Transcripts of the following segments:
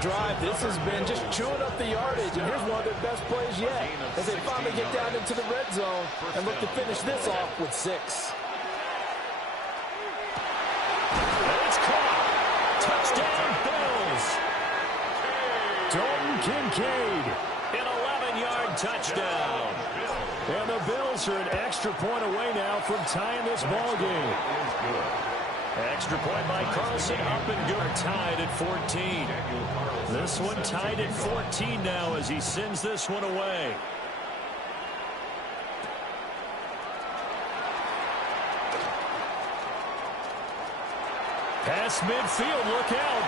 drive, this has been just chewing up the yardage, and here's one of their best plays yet as they finally get down into the red zone and look to finish this off with 6. And it's caught. Touchdown, Bills. Dalton Kincaid, an 11-yard touchdown. And the Bills are an extra point away now from tying this ball game. Extra point by Carlson, up and good. Tied at 14. This one tied at 14 now as he sends this one away. Past midfield, look out.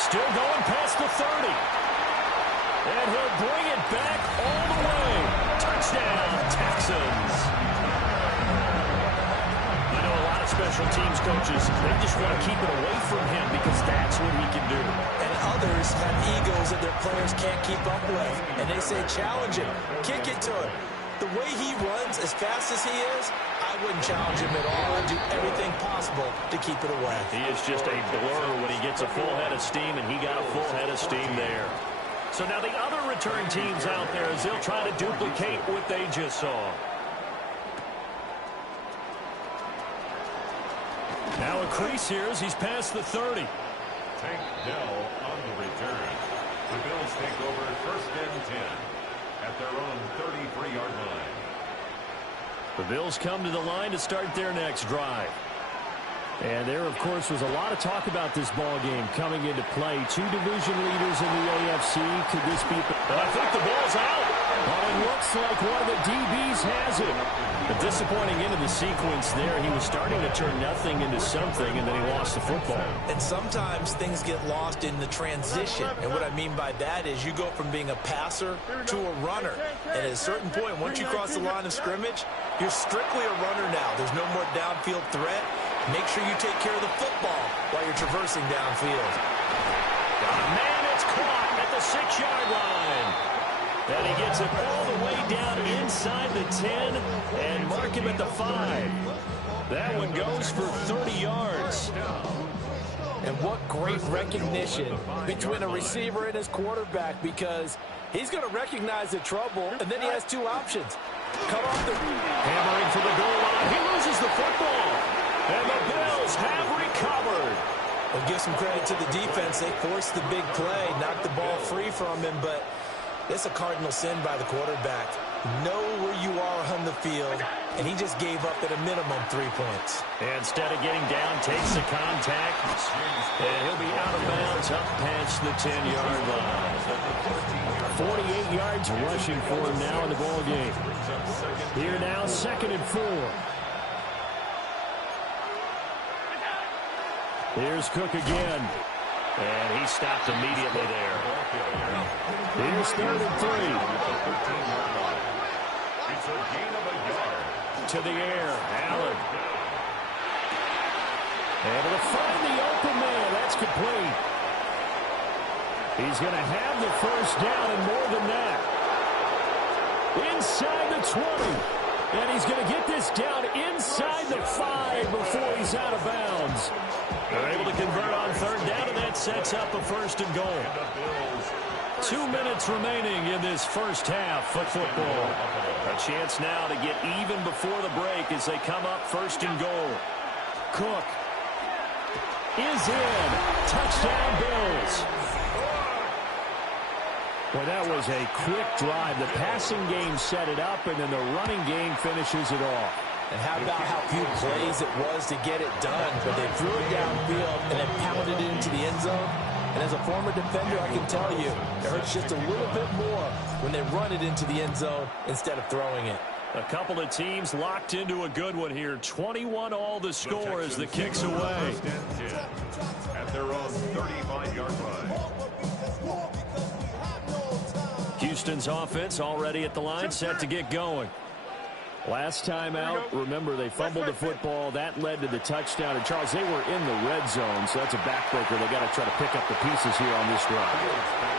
Still going past the 30. And he'll bring it back all the way. Touchdown, Texans. I know a lot of special teams coaches, they just want to keep it away from him because that's what he can do. And others have egos that their players can't keep up with. And they say challenge him, kick it to him. The way he runs as fast as he is, I wouldn't challenge him at all. I'd do everything possible to keep it away. He is just a blur when he gets a full head of steam, and he got a full head of steam there. So now the other return teams out there as they'll try to duplicate what they just saw. Now a crease here as he's past the 30. Tank Dell on the return. The Bills take over 1st and 10 at their own 33-yard line. The Bills come to the line to start their next drive. And there, of course, was a lot of talk about this ball game coming into play. 2 division leaders in the AFC. Could this be... I think the ball's out. Well, it looks like one of the DBs has it. A disappointing end of the sequence there. He was starting to turn nothing into something, and then he lost the football. And sometimes things get lost in the transition. And what I mean by that is you go from being a passer to a runner. And at a certain point, once you cross the line of scrimmage, you're strictly a runner now. There's no more downfield threat. Make sure you take care of the football while you're traversing downfield. Man, it's caught at the 6-yard line. And he gets it all the way down inside the 10 and mark him at the 5. That one goes for 30 yards. And what great recognition between a receiver and his quarterback, because he's going to recognize the trouble, and then he has 2 options. Cut off the... Hammering for the goal line. He loses the football. And the Bills have recovered. Well, give some credit to the defense. They forced the big play, knocked the ball free from him, but it's a cardinal sin by the quarterback. Know where you are on the field, and he just gave up at a minimum 3 points. And instead of getting down, takes the contact, and he'll be out of bounds up past the 10-yard line. 48 yards rushing for him now in the ball game. Here now, 2nd and 4. Here's Cook again. And he stopped immediately there. Here's 3rd and 3. It's a gain of a yard. To the air, Allen. Able to find the open man. That's complete. He's going to have the 1st down and more than that. Inside the 20. And he's going to get this down inside the 5 before he's out of bounds. They're able to convert on 3rd down, and that sets up a 1st and goal. 2 minutes remaining in this first half of football. A chance now to get even before the break as they come up 1st and goal. Cook is in. Touchdown, Bills. Well, that was a quick drive. The passing game set it up, and then the running game finishes it off. And how about how few plays it was to get it done, but they threw it downfield and then pounded it into the end zone. And as a former defender, I can tell you, it hurts just a little bit more when they run it into the end zone instead of throwing it. A couple of teams locked into a good one here. 21 all the score as the kick's away. At their own 35-yard line. Houston's offense already at the line, set to get going. Last time out, remember, they fumbled the football. That led to the touchdown. And, Charles, they were in the red zone, so that's a backbreaker. They got to try to pick up the pieces here on this drive.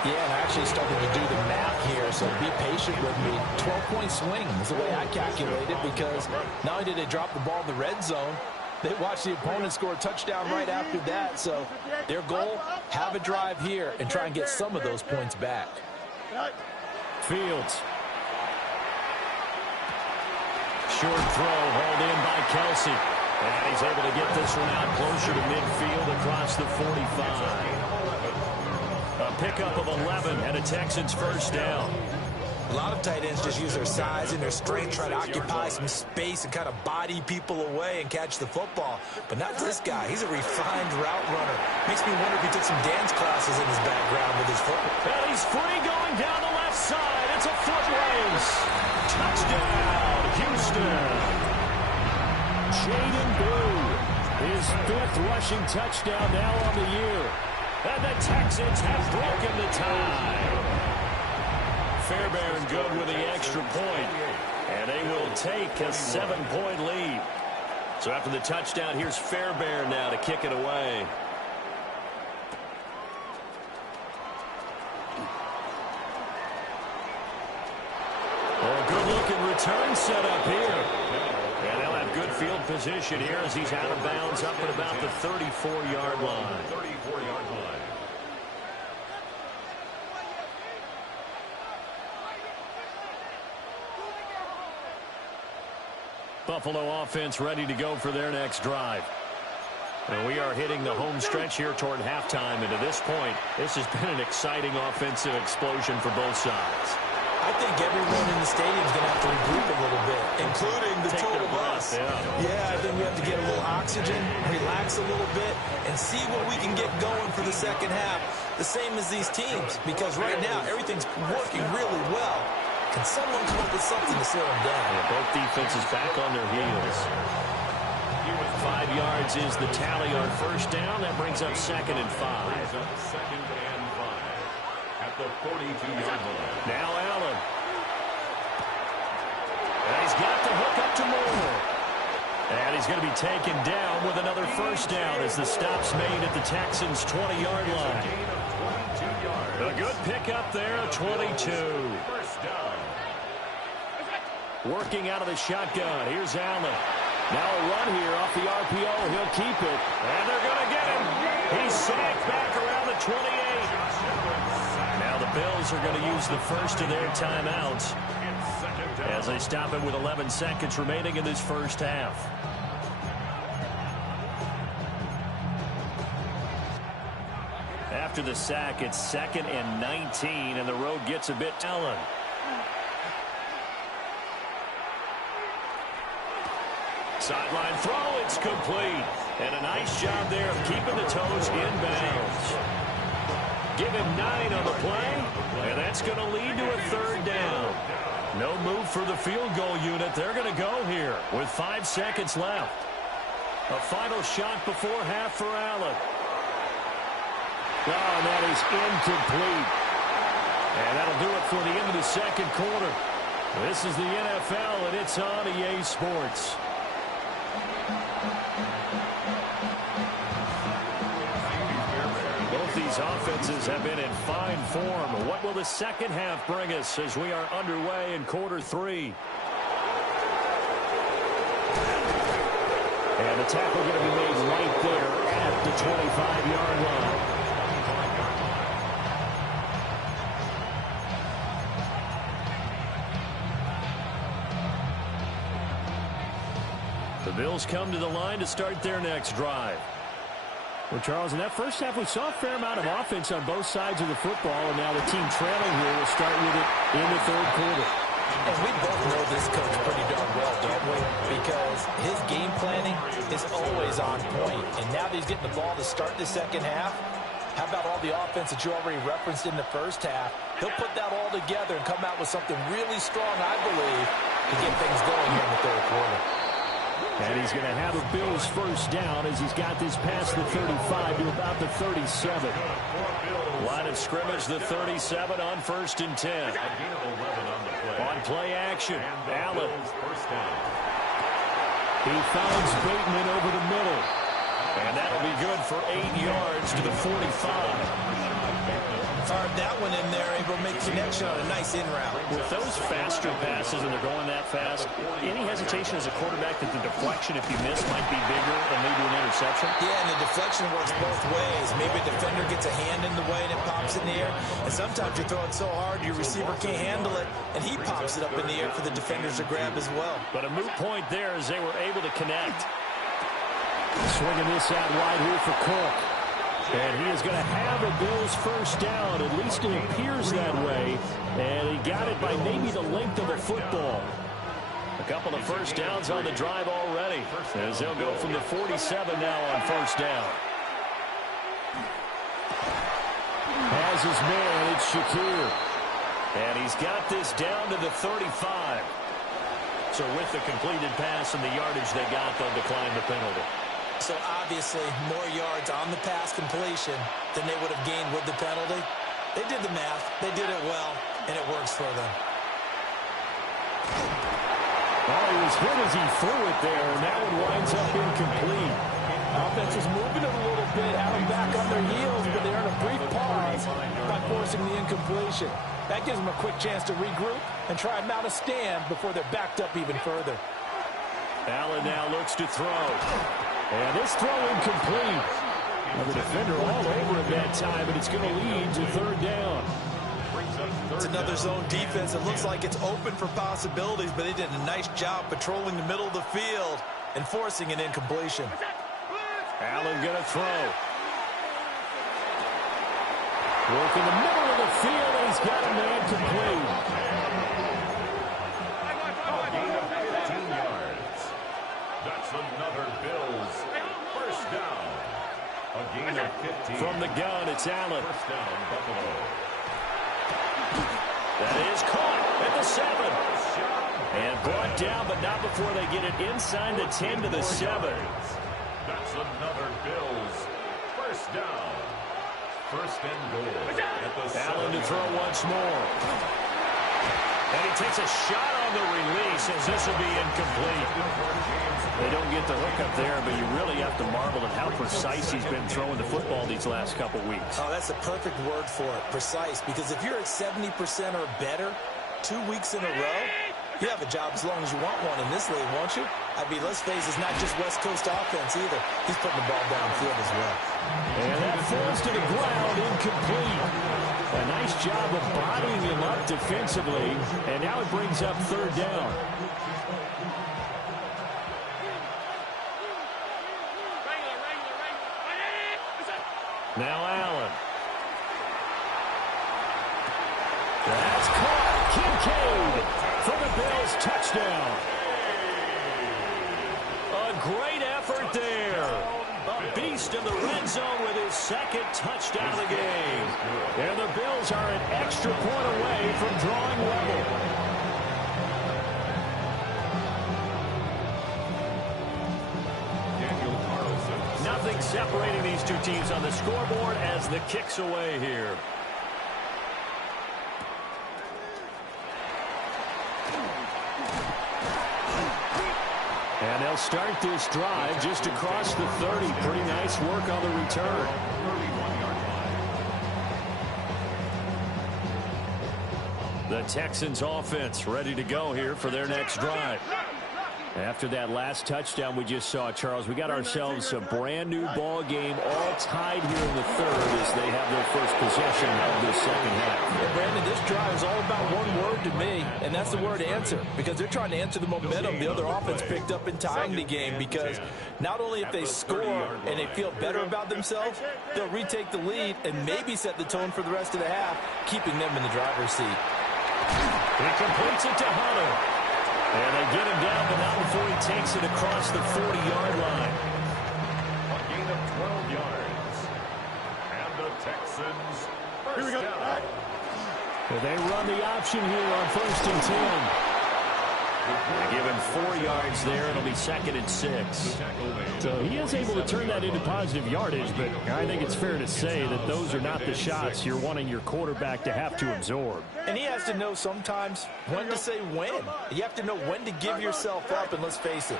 Yeah, and I actually started to do the math here, so be patient with me. 12-point swing is the way I calculate it, because not only did they drop the ball in the red zone, They watch the opponent score a touchdown right after that. So their goal, have a drive here and try and get some of those points back. Fields. Short throw hauled in by Kelsey. And he's able to get this one out closer to midfield across the 45. A pickup of 11 and a Texans first down. A lot of tight ends just use their size and their strength, try to occupy some space and kind of body people away and catch the football. But not this guy. He's a refined route runner. Makes me wonder if he took some dance classes in his background with his football. And he's free going down the left side. It's a foot race. Touchdown, Houston. Jaden Blue, his 5th rushing touchdown now on the year. And the Texans have broken the tie. Fairbairn good with the extra point. And they will take a 7-point lead. So after the touchdown, here's Fairbairn now to kick it away. Oh, good-looking return set up here. And they'll have good field position here as he's out of bounds up at about the 34-yard line. 34-yard line. Buffalo offense ready to go for their next drive. And we are hitting the home stretch here toward halftime. And to this point, this has been an exciting offensive explosion for both sides. I think everyone in the stadium is going to have to regroup a little bit, including the two of us. Yeah, I think we have to get a little oxygen, relax a little bit, and see what we can get going for the second half. The same as these teams, because right now everything's working really well. Can someone come up with something to slow them down? Yeah, both defenses back on their heels. 5 yards is the tally on first down. That brings up 2nd and 5. Second and 5 at the 42-yard line. Now Allen. And he's got the hook up to Moore. And he's going to be taken down with another first down as the stop's made at the Texans' 20-yard line. A good pickup there, 22. First down. Working out of the shotgun. Here's Allen. Now a run here off the RPO. He'll keep it. And they're going to get him. He's sacked back around the 28. Now the Bills are going to use the first of their timeouts as they stop it with 11 seconds remaining in this first half. After the sack, it's 2nd and 19, and the road gets a bit Allen. Sideline throw, it's complete. And a nice job there of keeping the toes in bounds. Give him 9 on the play, and that's going to lead to a 3rd down. No move for the field goal unit. They're going to go here with 5 seconds left. A final shot before half for Allen. Oh, and that is incomplete. And that'll do it for the end of the second quarter. This is the NFL, and it's on EA Sports. Both these offenses have been in fine form. What will the second half bring us as we are underway in quarter 3? And the tackle going to be made right there at the 25-yard line. The Bills come to the line to start their next drive. Well, Charles, in that first half, we saw a fair amount of offense on both sides of the football, and now the team trailing here will start with it in the 3rd quarter. And we both know this coach pretty darn well, don't we? Because his game planning is always on point. And now that he's getting the ball to start the second half, how about all the offense that you already referenced in the first half? He'll put that all together and come out with something really strong, I believe, to get things going here in the 3rd quarter. And he's going to have the Bills first down as he's got this past the 35 to about the 37. Line of scrimmage, the 37 on 1st and 10. On play action, Allen. He finds Bateman over the middle. And that'll be good for 8 yards to the 45. Fired that one in there, able to make connection on a nice in route. With those faster passes and they're going that fast, any hesitation as a quarterback that the deflection, if you miss, might be bigger and maybe an interception? Yeah, and the deflection works both ways. Maybe a defender gets a hand in the way and it pops in the air. And sometimes you throw it so hard your receiver can't handle it, and he pops it up in the air for the defenders to grab as well. But a moot point there as they were able to connect. Swinging this out wide here for Cook. And he is going to have a Bills first down. At least it appears that way. And he got it by maybe the length of a football. A couple of first downs on the drive already. As they'll go from the 47 now on first down. Has his man, it's Shakir. And he's got this down to the 35. So with the completed pass and the yardage they got, they'll decline the penalty. So obviously more yards on the pass completion than they would have gained with the penalty. They did the math. They did it well, and it works for them. Well, he was hit as he threw it there, and that one winds up incomplete. Offense is moving it a little bit, have them back on their heels, but they're in a brief pause by forcing the incompletion. That gives them a quick chance to regroup and try and mount a stand before they're backed up even further. Allen now looks to throw. And this throw incomplete. Well, the defender all over it that time, but it's going to lead to third down. It's another zone defense. It looks like it's open for possibilities, but they did a nice job patrolling the middle of the field and forcing an incompletion. Allen going to throw. Work in the middle of the field, and he's got a man complete. That's another Bills first down. A gain of 15. From the gun, it's Allen. First down, Buffalo. That is caught at the 7. And brought down, but not before they get it inside the 10 to the 7. That's another Bills first down. First and goal at the 7. Allen to throw once more. And he takes a shot on the release as this will be incomplete. They don't get the hook up there, but you really have to marvel at how precise he's been throwing the football these last couple weeks. Oh, that's a perfect word for it, precise, because if you're at 70% or better 2 weeks in a row, you have a job as long as you want one in this league, won't you? I mean, let's face it, it's not just West Coast offense either. He's putting the ball downfield as well. And that falls to the ground, incomplete. A nice job of bodying him up defensively, and now it brings up third down. Now Allen. That's caught. Kincaid for the Bills, touchdown. A great effort there. A beast in the red zone with his second touchdown of the game. And the Bills are an extra point away from drawing level. Nothing separating these two teams on the scoreboard as the kick's away here. And they'll start this drive just across the 30. Pretty nice work on the return. The Texans offense ready to go here for their next drive. After that last touchdown we just saw, Charles, we got ourselves a brand new ball game, all tied here in the third as they have their first possession of this second half. And Brandon, this drive is all about one word to me, and that's the word answer, because they're trying to answer the momentum the other offense picked up in tying the game, because not only if they score and they feel better about themselves, they'll retake the lead and maybe set the tone for the rest of the half, keeping them in the driver's seat. He completes it to Hunter. And they get him down, but not before he takes it across the 40-yard line. A gain of 12 yards. And the Texans first down. Well, they run the option here on 1st and 10. They give him 4 yards there. It'll be 2nd and 6. So he is able to turn that into positive yardage, but I think it's fair to say that those are not the shots you're wanting your quarterback to have to absorb. And he has to know sometimes when to say when. You have to know when to give yourself up, and let's face it,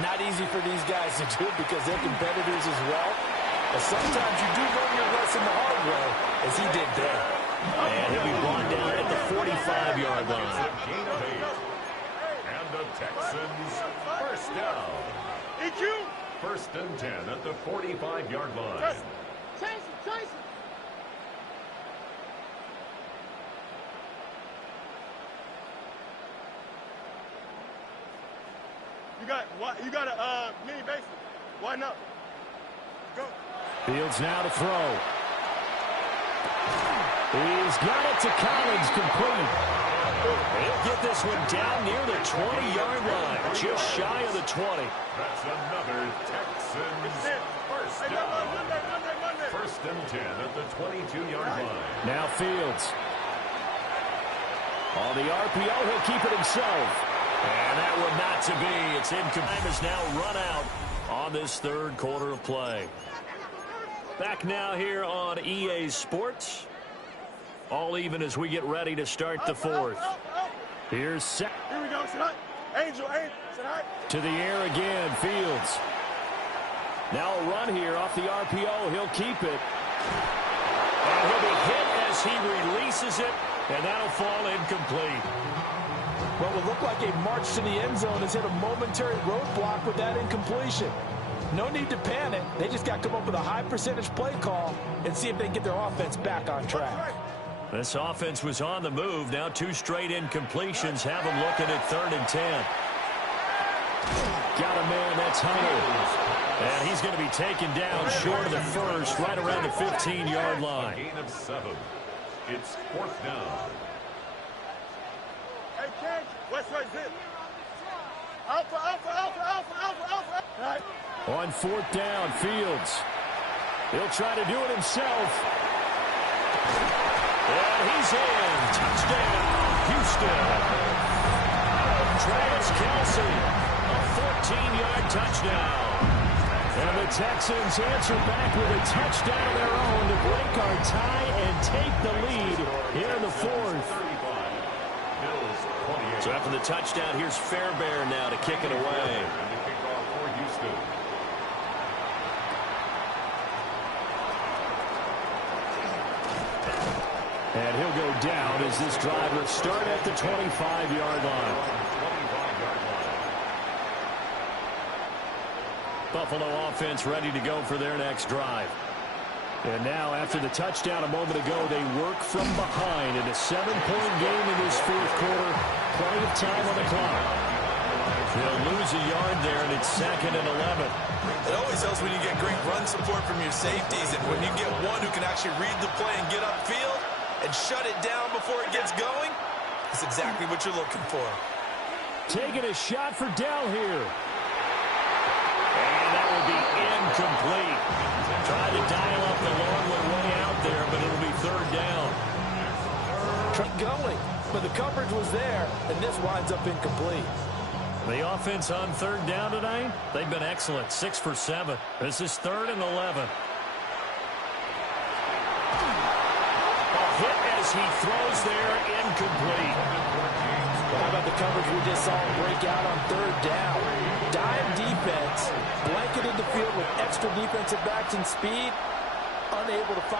Not easy for these guys to do because they're competitors as well. But sometimes you do learn your lesson the hard way, as he did there. And he'll be brought down at the 45-yard line. Gain of 8. And the Texans first down. First and 10 at the 45-yard line. Chase him. You got a mini basement. Why not? Go. Fields now to throw. He's got it to Collins, complete. He'll get this one down near the 20-yard line, just shy of the 20. That's another Texans first down. First and 10 at the 22-yard line. Now Fields. On the RPO, he'll keep it himself. And that one not to be. It's incomplete. Time is now run out on this third quarter of play. Back now here on EA Sports. All even as we get ready to start the fourth. Here's set. Here we go. Angel. To the air again, Fields. Now a run here off the RPO. He'll keep it. And he'll be hit as he releases it. And that'll fall incomplete. What will look like a march to the end zone has hit a momentary roadblock with that incompletion. No need to panic. They just got to come up with a high percentage play call and see if they can get their offense back on track. This offense was on the move. Now 2 straight incompletions have them looking at 3rd and 10. Got a man, that's Hunter. And he's going to be taken down short of the first, right around the 15-yard line. Gain of 7. It's 4th down. Hey, Ken, West Side's in. Alpha. Right. On 4th down, Fields. He'll try to do it himself. And he's in. Touchdown, Houston. Travis Kelce, a 14-yard touchdown. And the Texans answer back with a touchdown of their own to break our tie and take the lead here in the 4th. So after the touchdown, here's Fairbairn now to kick it away. And he'll go down as this drive will start at the 25-yard line. Buffalo offense ready to go for their next drive. And now, after the touchdown a moment ago, they work from behind in a 7-point game in this 4th quarter. Plenty of time on the clock. They'll lose a yard there, and it's 2nd and 11. It always helps when you get great run support from your safeties, and when you get one who can actually read the play and get upfield and shut it down before it gets going, that's exactly what you're looking for. Taking a shot for Dell here. And that will be incomplete. Tried to dial up the long way out there, but it'll be 3rd down. Keep going, but the coverage was there, and this winds up incomplete. The offense on 3rd down tonight, they've been excellent, 6 for 7. This is 3rd and 11. A hit as he throws there, incomplete. How about the coverage we just saw break out on 3rd down? Dime defense, blanketed the field with extra defensive backs and speed, unable to find